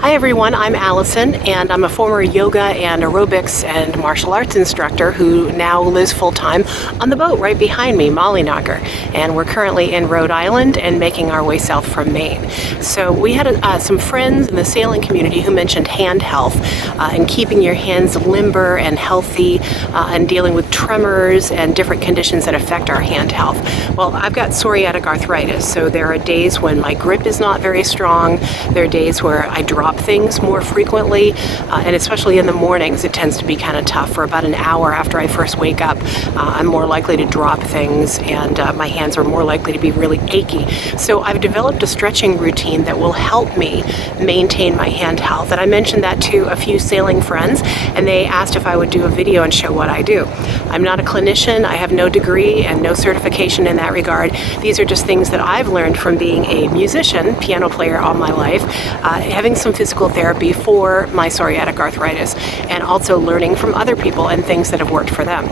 Hi everyone, I'm Allison and I'm a former yoga and aerobics and martial arts instructor who now lives full-time on the boat right behind me, Knocker. And we're currently in Rhode Island and making our way south from Maine. So we had some friends in the sailing community who mentioned hand health and keeping your hands limber and healthy and dealing with tremors and different conditions that affect our hand health. Well, I've got psoriatic arthritis, so there are days when my grip is not very strong. There are days where I drop things more frequently, and especially in the mornings it tends to be kind of tough. For about an hour after I first wake up, I'm more likely to drop things and my hands are more likely to be really achy. So I've developed a stretching routine that will help me maintain my hand health, and I mentioned that to a few sailing friends and they asked if I would do a video and show what I do. I'm not a clinician, I have no degree and no certification in that regard. These are just things that I've learned from being a musician, piano player all my life, having some physical therapy for my psoriatic arthritis, and also learning from other people and things that have worked for them.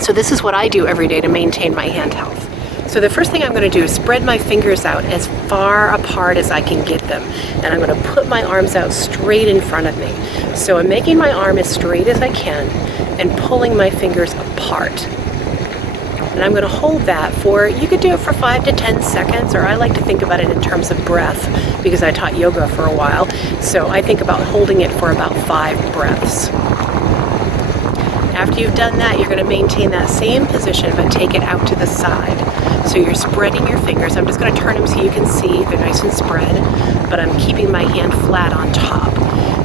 So this is what I do every day to maintain my hand health. So the first thing I'm going to do is spread my fingers out as far apart as I can get them. And I'm going to put my arms out straight in front of me. So I'm making my arm as straight as I can and pulling my fingers apart. And I'm going to hold that for, you could do it for 5 to 10 seconds, or I like to think about it in terms of breath because I taught yoga for a while. So I think about holding it for about 5 breaths. After you've done that, you're going to maintain that same position, but take it out to the side. So you're spreading your fingers. I'm just going to turn them so you can see they're nice and spread, but I'm keeping my hand flat on top.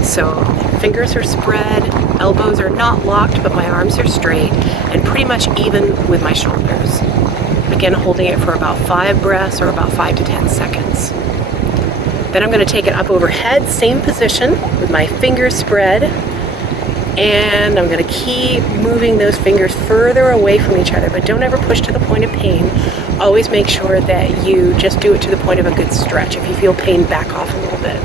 So fingers are spread, elbows are not locked, but my arms are straight and pretty much even with my shoulders. Again, holding it for about 5 breaths or about 5 to 10 seconds. Then I'm going to take it up overhead, same position with my fingers spread. And I'm going to keep moving those fingers further away from each other, but don't ever push to the point of pain. Always make sure that you just do it to the point of a good stretch. If you feel pain, back off a little bit.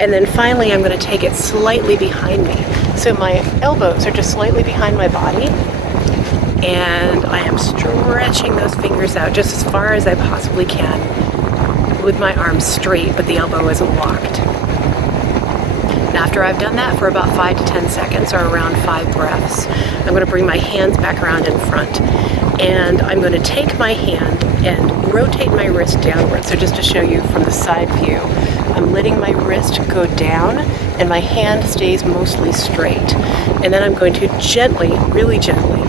And then finally, I'm going to take it slightly behind me. So my elbows are just slightly behind my body, and I am stretching those fingers out just as far as I possibly can with my arms straight, but the elbow isn't locked. And after I've done that for about 5 to 10 seconds, or around 5 breaths, I'm going to bring my hands back around in front. And I'm going to take my hand and rotate my wrist downward. So just to show you from the side view, I'm letting my wrist go down and my hand stays mostly straight. And then I'm going to gently, really gently,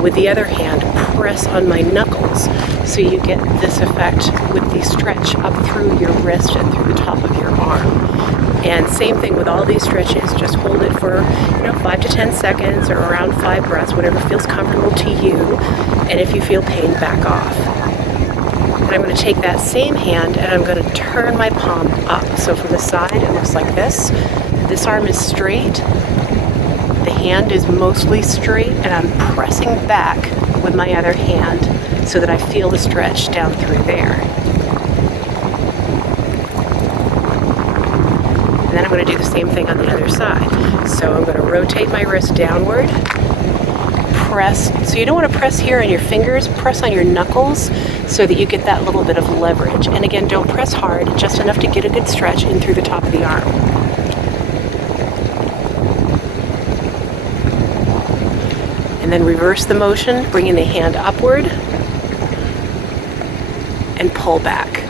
with the other hand, press on my knuckles. So you get this effect with the stretch up through your wrist and through the top of your arm. And same thing with all these stretches, just hold it for 5 to 10 seconds or around 5 breaths, whatever feels comfortable to you. And if you feel pain, back off. And I'm going to take that same hand and I'm going to turn my palm up. So from the side, it looks like this. This arm is straight. The hand is mostly straight, and I'm pressing back with my other hand so that I feel the stretch down through there. And then I'm going to do the same thing on the other side. So I'm going to rotate my wrist downward, press. So you don't want to press here on your fingers, press on your knuckles so that you get that little bit of leverage. And again, don't press hard, just enough to get a good stretch in through the top of the arm. And then reverse the motion, bringing the hand upward and pull back.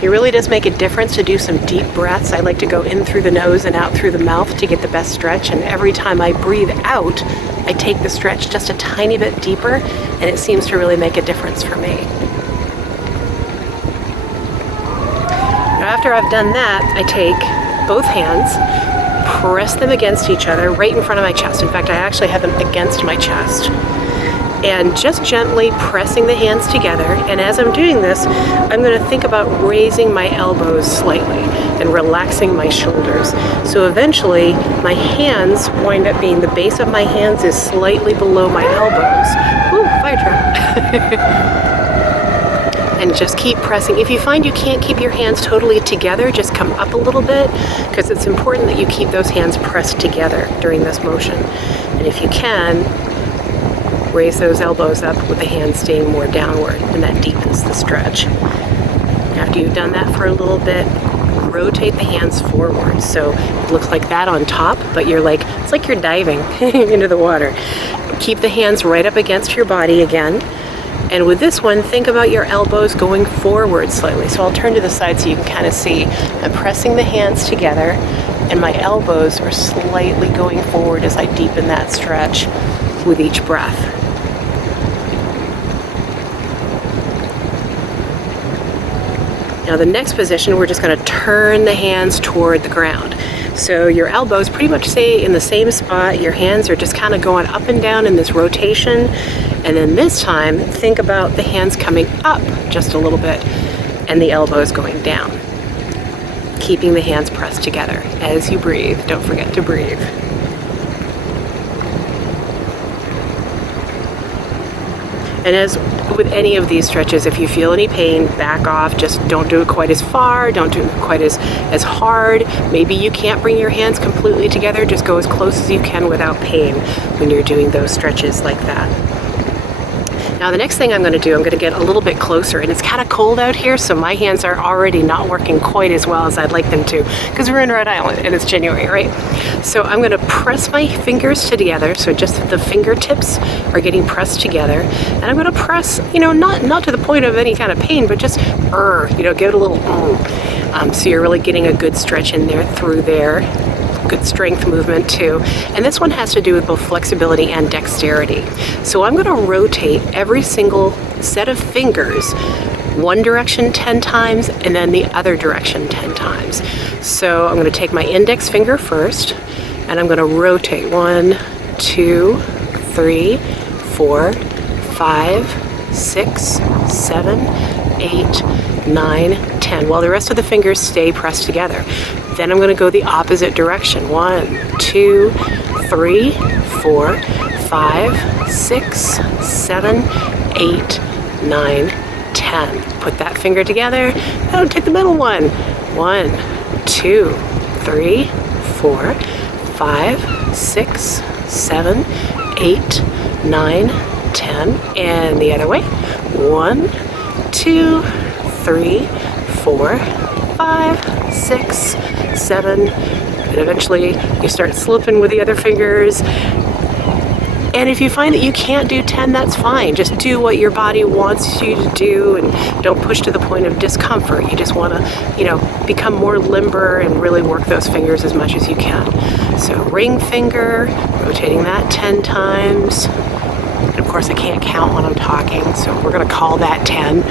It really does make a difference to do some deep breaths. I like to go in through the nose and out through the mouth to get the best stretch. And every time I breathe out, I take the stretch just a tiny bit deeper, and it seems to really make a difference for me. Now, after I've done that, I take both hands, press them against each other right in front of my chest. In fact, I actually have them against my chest. And just gently pressing the hands together. And as I'm doing this, I'm going to think about raising my elbows slightly and relaxing my shoulders. So eventually, my hands wind up being, the base of my hands is slightly below my elbows. Ooh, fire truck. And just keep pressing. If you find you can't keep your hands totally together, just come up a little bit, because it's important that you keep those hands pressed together during this motion. And if you can, raise those elbows up with the hands staying more downward, and that deepens the stretch. After after you've done that for a little bit, rotate the hands forward. So it looks like that on top, but it's like you're diving into the water. Keep the hands right up against your body again. And with this one, think about your elbows going forward slightly. So I'll turn to the side so you can kind of see. I'm pressing the hands together and my elbows are slightly going forward as I deepen that stretch with each breath. Now the next position, we're just going to turn the hands toward the ground. So your elbows pretty much stay in the same spot. Your hands are just kind of going up and down in this rotation. And then this time, think about the hands coming up just a little bit and the elbows going down. Keeping the hands pressed together as you breathe. Don't forget to breathe. And as with any of these stretches, if you feel any pain, back off. Just don't do it quite as far. Don't do it quite as hard. Maybe you can't bring your hands completely together. Just go as close as you can without pain when you're doing those stretches like that. Now the next thing I'm going to do, I'm going to get a little bit closer, and it's kind of cold out here, so my hands are already not working quite as well as I'd like them to, because we're in Rhode Island and it's January, right? So I'm going to press my fingers together, so just the fingertips are getting pressed together, and I'm going to press, not to the point of any kind of pain, but just, give it a little, so you're really getting a good stretch in there through there. Good strength movement too. And this one has to do with both flexibility and dexterity. So I'm going to rotate every single set of fingers one direction 10 times and then the other direction 10 times. So I'm going to take my index finger first and I'm going to rotate 1, 2, 3, 4, 5, 6, 7, 8, 9, 10. While the rest of the fingers stay pressed together. Then I'm going to go the opposite direction. 1, 2, 3, 4, 5, 6, 7, 8, 9, 10. Put that finger together. Now take the middle one. 1, 2, 3, 4, 5, 6, 7, 8, 9, 10. And the other way. 1, 2, 3, 4, 5, 6, 7, and eventually you start slipping with the other fingers. And if you find that you can't do 10, that's fine. Just do what your body wants you to do and don't push to the point of discomfort. You just want to, become more limber and really work those fingers as much as you can. So ring finger, rotating that 10 times. And of course I can't count when I'm talking, so we're going to call that 10.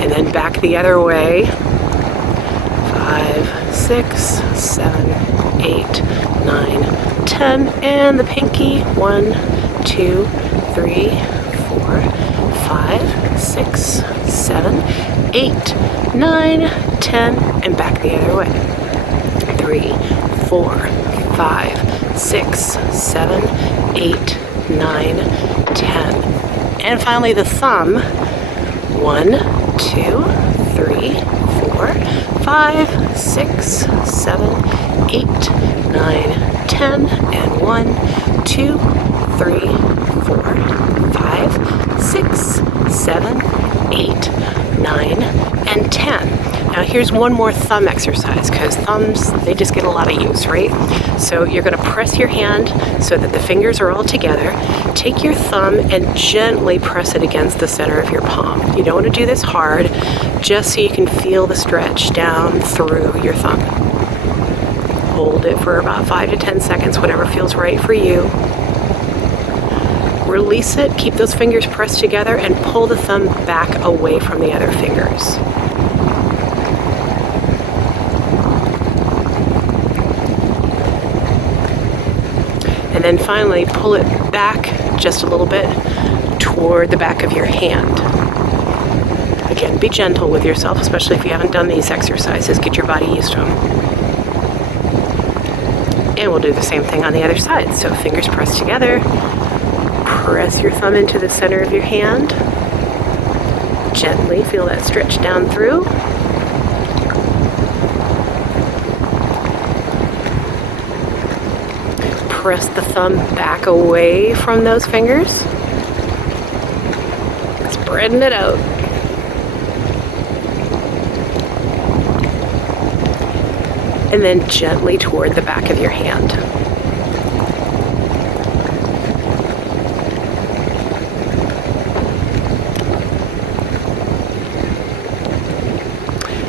And then back the other way. 5, 6, 7, 8, 9, 10, and the pinky. 1, 2, 3, 4, 5, 6, 7, 8, 9, 10, and back the other way. 3, 4, 5, 6, 7, 8, 9, 10. And finally the thumb. 1, 2, 3, 4, 5, 6, 7, 8, 9, 10, and 1, 2, 3, 4, 5, 6, 7, 8, 9, and 10. Now here's one more thumb exercise, because thumbs, they just get a lot of use, right? So you're going to press your hand so that the fingers are all together. Take your thumb and gently press it against the center of your palm. You don't want to do this hard, just so you can feel the stretch down through your thumb. Hold it for about 5 to 10 seconds, whatever feels right for you. Release it, keep those fingers pressed together, and pull the thumb back away from the other fingers. And then finally, pull it back just a little bit toward the back of your hand. Again, be gentle with yourself, especially if you haven't done these exercises. Get your body used to them. And we'll do the same thing on the other side. So fingers pressed together. Press your thumb into the center of your hand. Gently feel that stretch down through. Press the thumb back away from those fingers. Spreading it out. and then gently toward the back of your hand.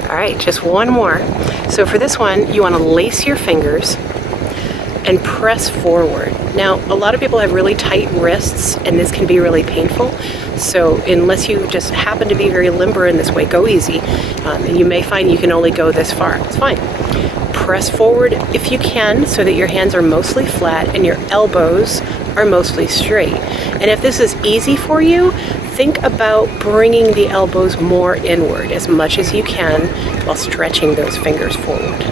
All right, just one more. So for this one, you want to lace your fingers and press forward. Now, a lot of people have really tight wrists, and this can be really painful. So unless you just happen to be very limber in this way, go easy. And you may find you can only go this far. It's fine. Press forward if you can so that your hands are mostly flat and your elbows are mostly straight. And if this is easy for you, think about bringing the elbows more inward as much as you can while stretching those fingers forward.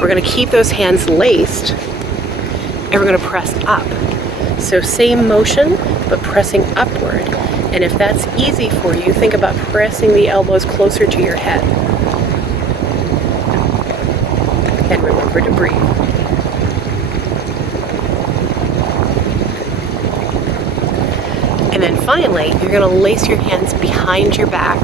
We're going to keep those hands laced, and we're going to press up. So same motion, but pressing upward. And if that's easy for you, think about pressing the elbows closer to your head. And remember to breathe. And then finally, you're going to lace your hands behind your back,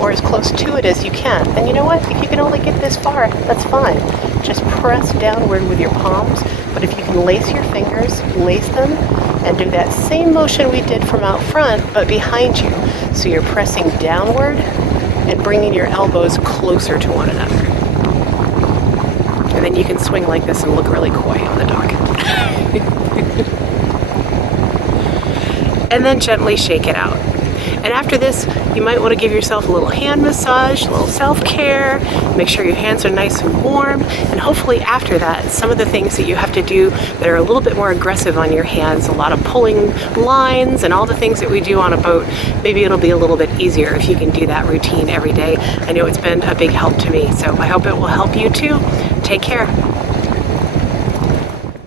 or as close to it as you can. And you know what? If you can only get this far, that's fine. Just press downward with your palms. But if you can lace your fingers, lace them, and do that same motion we did from out front, but behind you. So you're pressing downward and bringing your elbows closer to one another. And then you can swing like this and look really coy on the dock. And then gently shake it out. And after this, you might want to give yourself a little hand massage, a little self-care, make sure your hands are nice and warm, and hopefully after that, some of the things that you have to do that are a little bit more aggressive on your hands, a lot of pulling lines and all the things that we do on a boat, maybe it'll be a little bit easier if you can do that routine every day. I know it's been a big help to me, so I hope it will help you too. Take care.